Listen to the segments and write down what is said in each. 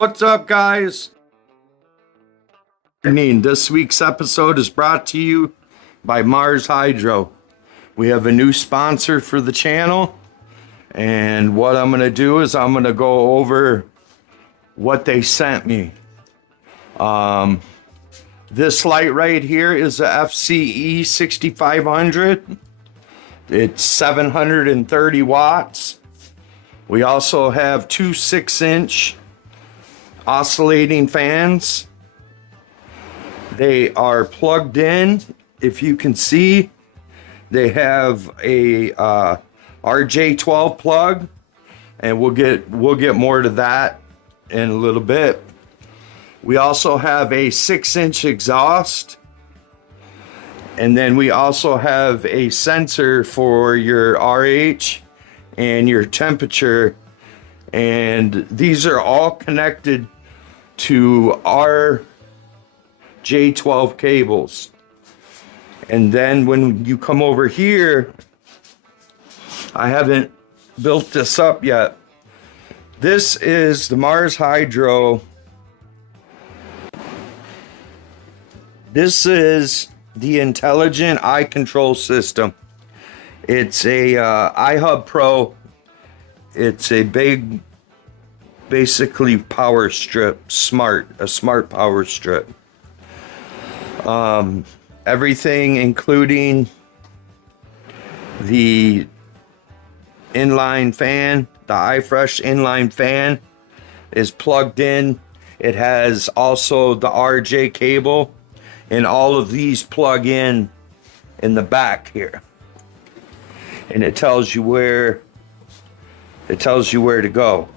What's up, guys? This week's episode is brought to you by Mars Hydro. We have a new sponsor for the channel, and what I'm going to do is I'm going to go over what they sent me. This light right here is a Fce6500. It's 730 watts. We also have two 6-inch oscillating fans. They are plugged in. If you can see, they have a RJ12 plug, and we'll get more to that in a little bit. We also have a 6-inch exhaust, and then we also have a sensor for your RH and your temperature, and these are all connected to our J12 cables. And then when you come over here, I haven't built this up yet. This is the Mars Hydro. This is the intelligent eye control system. It's a IHub Pro. It's a big, basically power strip, a smart power strip. Everything, including the inline fan, the iFresh inline fan, is plugged in. It has also the RJ cable, and all of these plug in the back here, and it tells you where to go.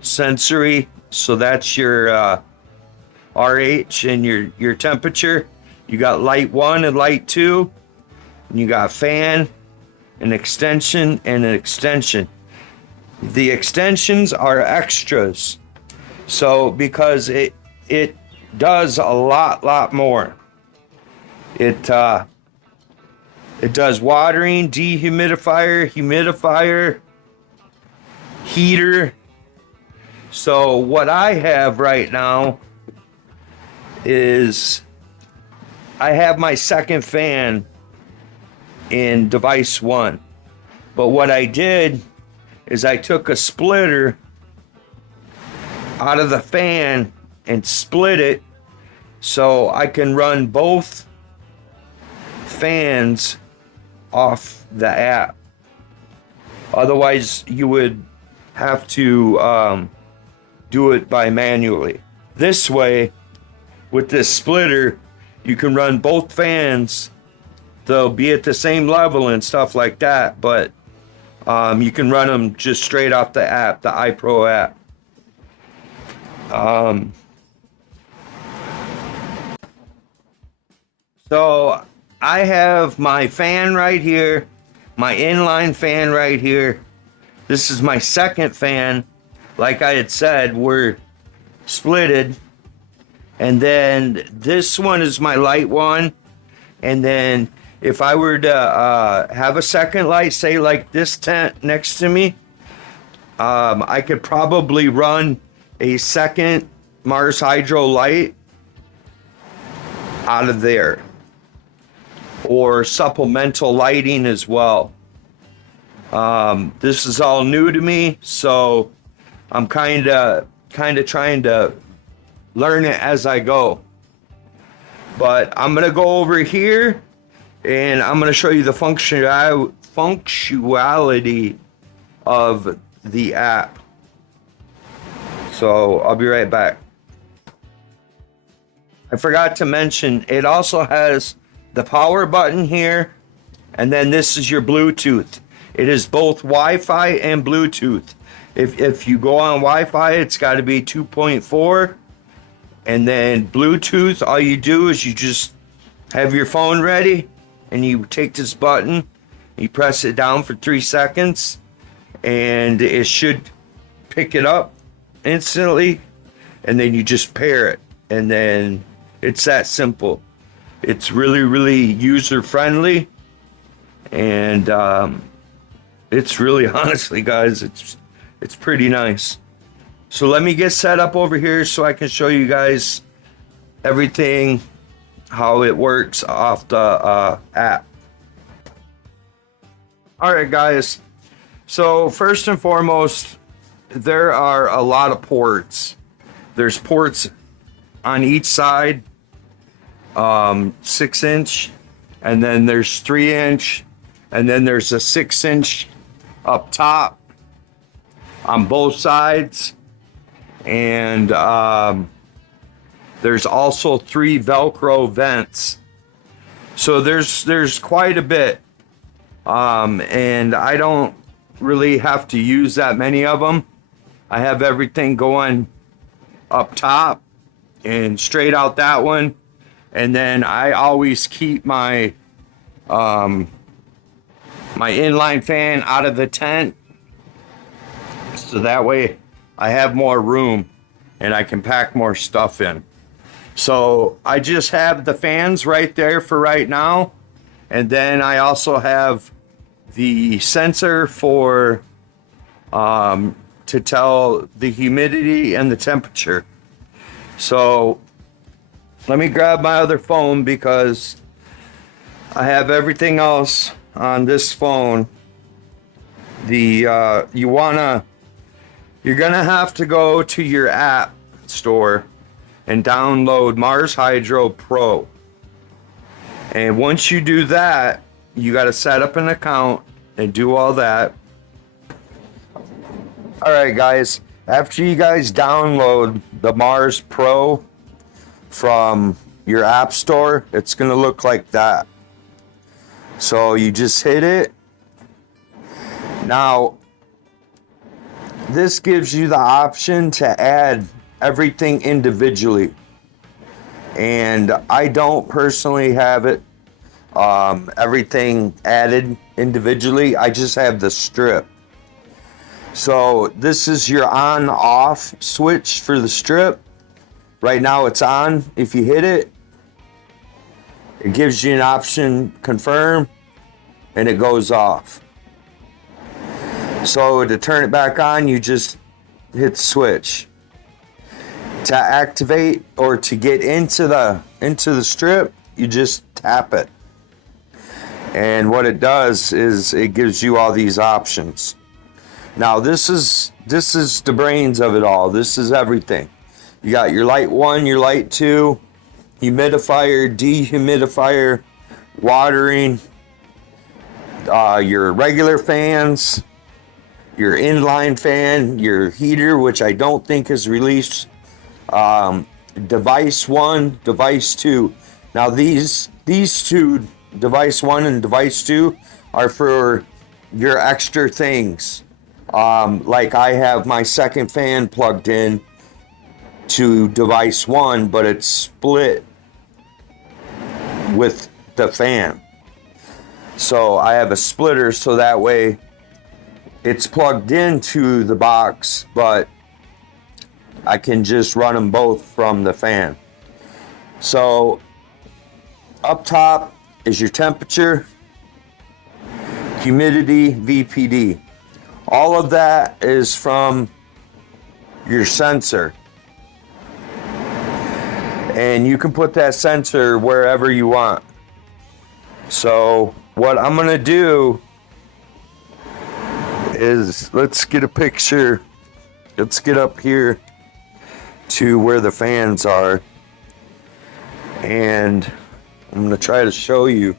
Sensory, so that's your RH and your temperature. You got light 1 and light 2, and you got fan, an extension, and an extension. The extensions are extras, so because it does a lot more. It does watering, dehumidifier, humidifier, heater. So what I have right now is I have my second fan in device 1. But what I did is I took a splitter out of the fan and split it so I can run both fans off the app. Otherwise, you would have to do it by manually. This way, with this splitter, you can run both fans. They'll be at the same level and stuff like that, but you can run them just straight off the app, the iPro app. So I have my fan right here, my inline fan right here. This is my second fan. Like I had said, we're splitted. And then this one is my light one. And then if I were to have a second light, say like this tent next to me, I could probably run a second Mars Hydro light out of there, or supplemental lighting as well. This is all new to me, so I'm kind of trying to learn it as I go. But I'm gonna go over here and I'm gonna show you the functionality of the app. So I'll be right back. I forgot to mention, it also has the power button here, and then this is your Bluetooth. It is both Wi-Fi and Bluetooth. If you go on Wi-Fi, it's got to be 2.4, and then Bluetooth, all you do is you just have your phone ready, and you take this button, you press it down for 3 seconds, and it should pick it up instantly, and then you just pair it, and then it's that simple. It's really user friendly, and It's really, honestly, guys, it's pretty nice. So let me get set up over here so I can show you guys everything, how it works off the app. All right, guys. So first and foremost, there are a lot of ports. There's ports on each side, 6-inch, and then there's 3-inch, and then there's a 6-inch up top on both sides, and there's also 3 Velcro vents. So there's quite a bit, and I don't really have to use that many of them. I have everything going up top and straight out that one, and then I always keep my my inline fan out of the tent, so that way I have more room and I can pack more stuff in. So I just have the fans right there for right now, and then I also have the sensor for to tell the humidity and the temperature. So let me grab my other phone because I have everything else on this phone. You're gonna have to go to your app store and download Mars Hydro Pro. And once you do that, you got to set up an account and do all that. All right, guys, after you guys download the Mars Pro from your app store, it's going to look like that. So you just hit it. Now, this gives you the option to add everything individually. And I don't personally have it everything added individually. I just have the strip. So this is your on off switch for the strip. Right now it's on. If you hit it, it gives you an option confirm, and it goes off. So to turn it back on, you just hit switch. To activate or to get into the strip, you just tap it. And what it does is it gives you all these options. Now this is the brains of it all. This is everything. You got your light 1, your light 2, humidifier, dehumidifier, watering, your regular fans, your inline fan, your heater, which I don't think is released, device 1, device 2. Now these two, device 1 and device 2, are for your extra things. Like I have my second fan plugged in to device 1, but it's split with the fan. So I have a splitter so that way it's plugged into the box, but I can just run them both from the fan. So up top is your temperature, humidity, VPD. All of that is from your sensor. And you can put that sensor wherever you want. So what I'm gonna do is, let's get a picture. Let's get up here to where the fans are. And I'm gonna try to show you.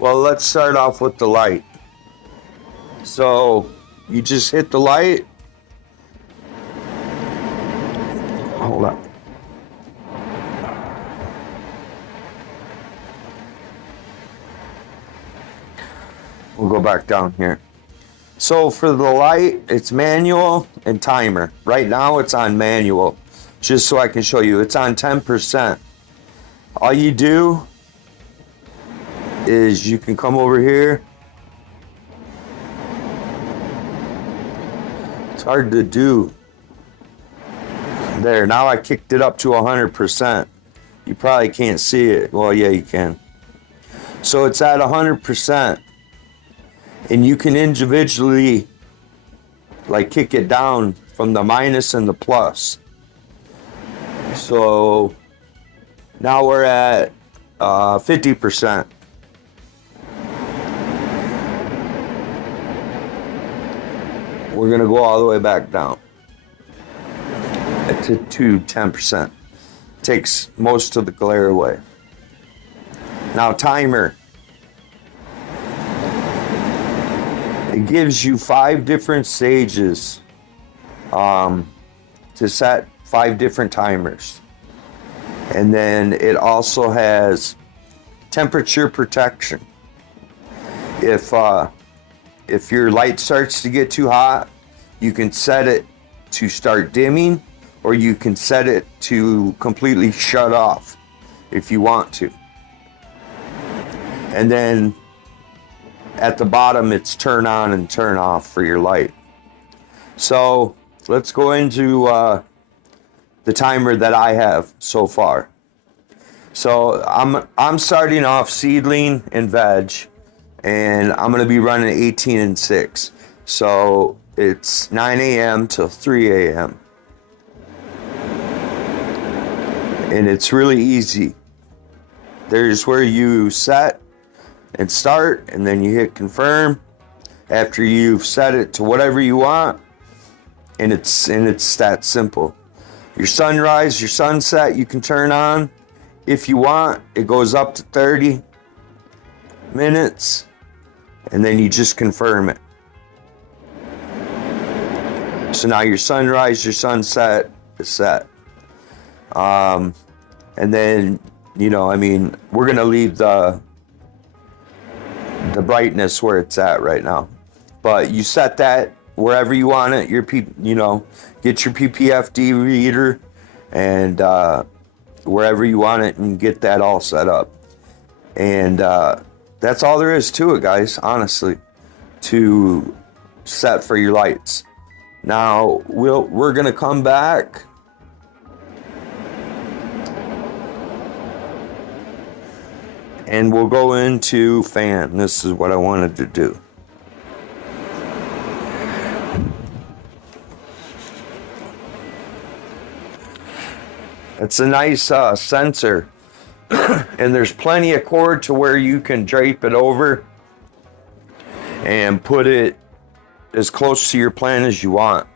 Well, let's start off with the light. So you just hit the light. Hold on. We'll go back down here. So for the light, it's manual and timer. Right now it's on manual, just so I can show you. It's on 10%. All you do is you can come over here. It's hard to do. There, now I kicked it up to 100%. You probably can't see it. Well, yeah, you can. So it's at 100%. and you can individually like kick it down from the minus and the plus. So now we're at 50%. We're gonna go all the way back down to 10%. Takes most of the glare away. Now timer. It gives you 5 different stages to set 5 different timers. And then it also has temperature protection. If your light starts to get too hot, you can set it to start dimming, or you can set it to completely shut off if you want to. And then at the bottom, it's turn on and turn off for your light. So let's go into the timer that I have so far. So I'm starting off seedling and veg, and I'm gonna be running 18 and 6. So it's 9 a.m. till 3 a.m. And it's really easy. There's where you set and start, and then you hit confirm after you've set it to whatever you want, and it's that simple. Your sunrise, your sunset, you can turn on if you want. It goes up to 30 minutes, and then you just confirm it. So now your sunrise, your sunset is set. And then, you know, I mean, we're gonna leave the brightness where it's at right now, but you set that wherever you want it. Your get your PPFD reader and wherever you want it, and get that all set up. And that's all there is to it, guys, honestly, to set for your lights. Now we're gonna come back and we'll go into fan. This is what I wanted to do. It's a nice sensor, and there's plenty of cord to where you can drape it over and put it as close to your plan as you want.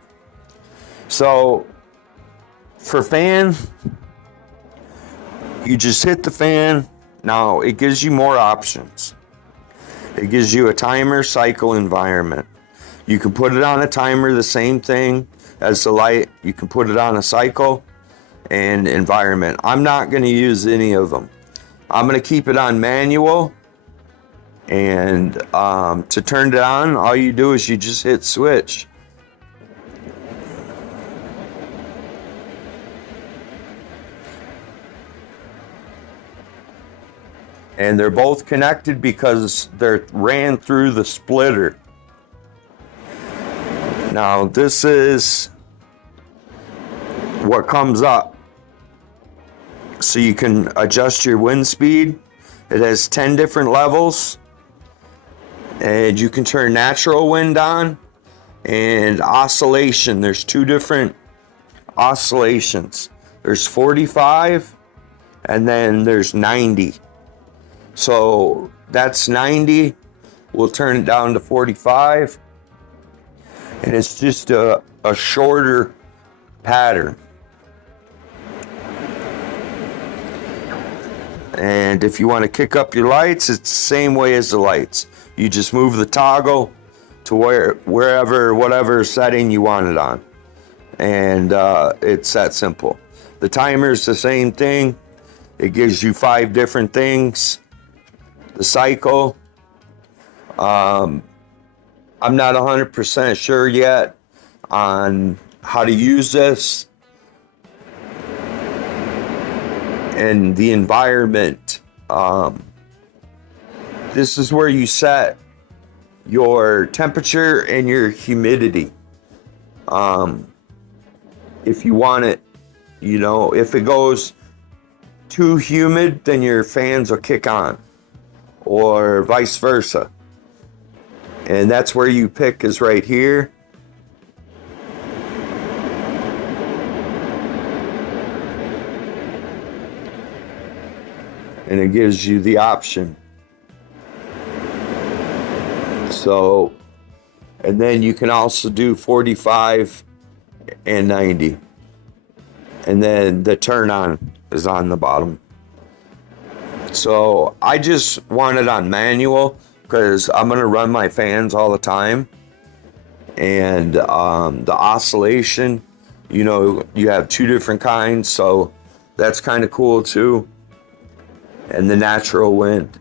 So for fan, you just hit the fan. Now it gives you more options. It gives you a timer, cycle, environment. You can put it on a timer, the same thing as the light. You can put it on a cycle and environment. I'm not going to use any of them. I'm going to keep it on manual. And to turn it on, all you do is you just hit switch. And they're both connected because they're ran through the splitter. Now this is what comes up. So you can adjust your wind speed. It has 10 different levels. And you can turn natural wind on and oscillation. There's 2 different oscillations. There's 45 and then there's 90. So that's 90. We'll turn it down to 45. And it's just a shorter pattern. And if you want to kick up your lights, it's the same way as the lights. You just move the toggle to wherever, whatever setting you want it on. And it's that simple. The timer is the same thing. It gives you 5 different things. The cycle, I'm not 100% sure yet on how to use this. And the environment, this is where you set your temperature and your humidity. If you want it, if it goes too humid, then your fans will kick on, or vice versa. And that's where you pick, is right here. And it gives you the option. So, and then you can also do 45 and 90. And then the turn on is on the bottom. So I just want it on manual because I'm going to run my fans all the time. And the oscillation, you know, you have two different kinds. So that's kind of cool too. And the natural wind.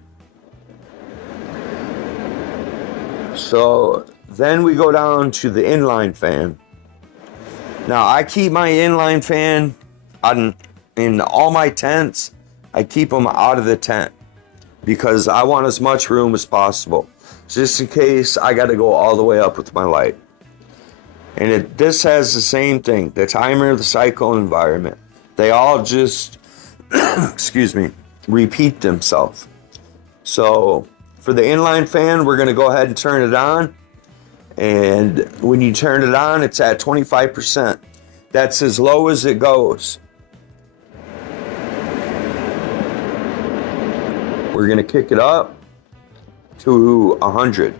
So then we go down to the inline fan. Now I keep my inline fan in all my tents. I keep them out of the tent because I want as much room as possible, just in case I got to go all the way up with my light. And this has the same thing, the timer, the cycle, environment. They all just, excuse me, repeat themselves. So for the inline fan, we're going to go ahead and turn it on. And when you turn it on, it's at 25%. That's as low as it goes. We're going to kick it up to 100.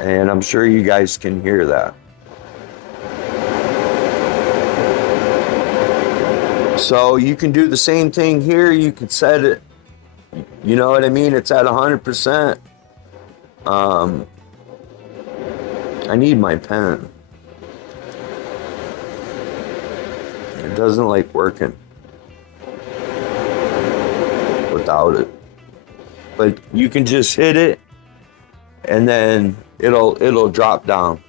And I'm sure you guys can hear that. So you can do the same thing here. You can set it, you know what I mean? It's at 100%. I need my pen. It doesn't like working without it. But you can just hit it and then it'll drop down.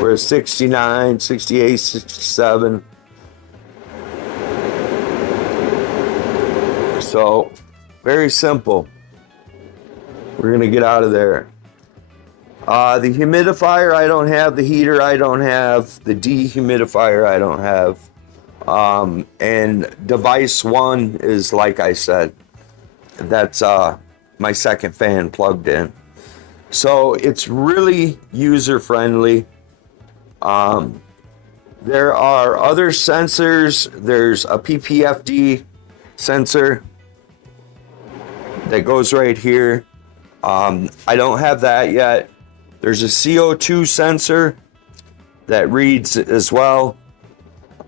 We're at 69, 68, 67. So, very simple. We're gonna get out of there. The humidifier I don't have, the heater I don't have, the dehumidifier I don't have. And device 1 is, like I said, that's my second fan plugged in. So it's really user friendly. There are other sensors. There's a PPFD sensor that goes right here. I don't have that yet. There's a CO2 sensor that reads as well.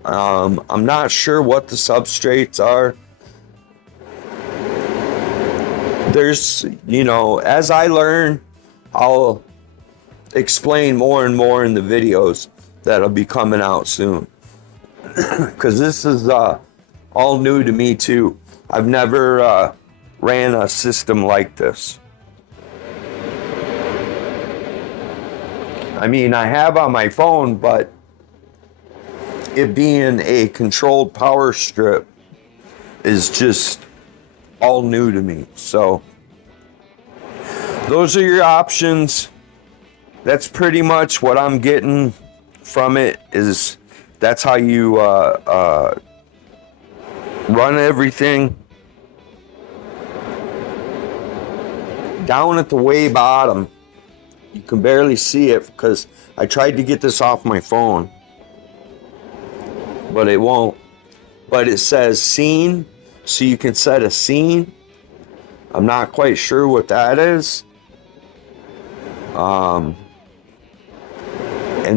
I'm not sure what the substrates are. There's, you know, as I learn, I'll explain more and more in the videos that'll be coming out soon. Because this is all new to me too. I've never ran a system like this. I mean, I have on my phone, but it being a controlled power strip is just all new to me. So those are your options. That's pretty much what I'm getting from it. Is that's how you run everything. Down at the way bottom, you can barely see it because I tried to get this off my phone, but it won't. But it says scene, so you can set a scene. I'm not quite sure what that is. And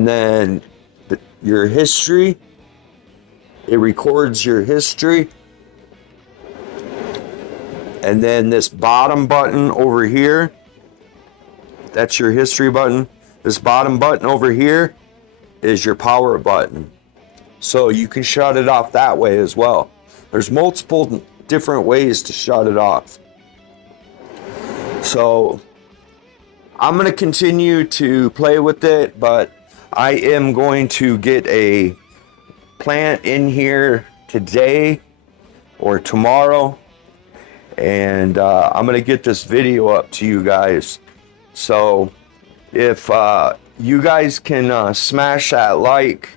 then your history, it records your history. And then this bottom button over here, that's your history button. This bottom button over here is your power button. So you can shut it off that way as well. There's multiple different ways to shut it off. So I'm going to continue to play with it, but I am going to get a plant in here today or tomorrow. And I'm going to get this video up to you guys. So if you guys can smash that like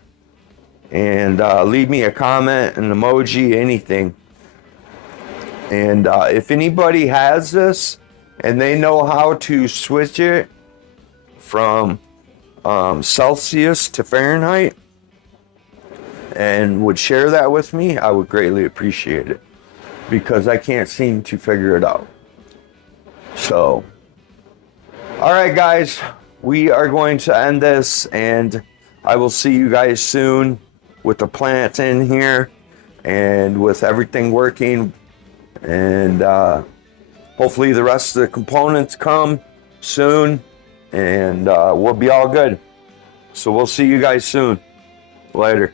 and leave me a comment, an emoji, anything. And if anybody has this and they know how to switch it from Celsius to Fahrenheit and would share that with me, I would greatly appreciate it, because I can't seem to figure it out. So, all right, guys, we are going to end this, and I will see you guys soon with the plant in here and with everything working, and hopefully the rest of the components come soon, and we'll be all good. So we'll see you guys soon. Later.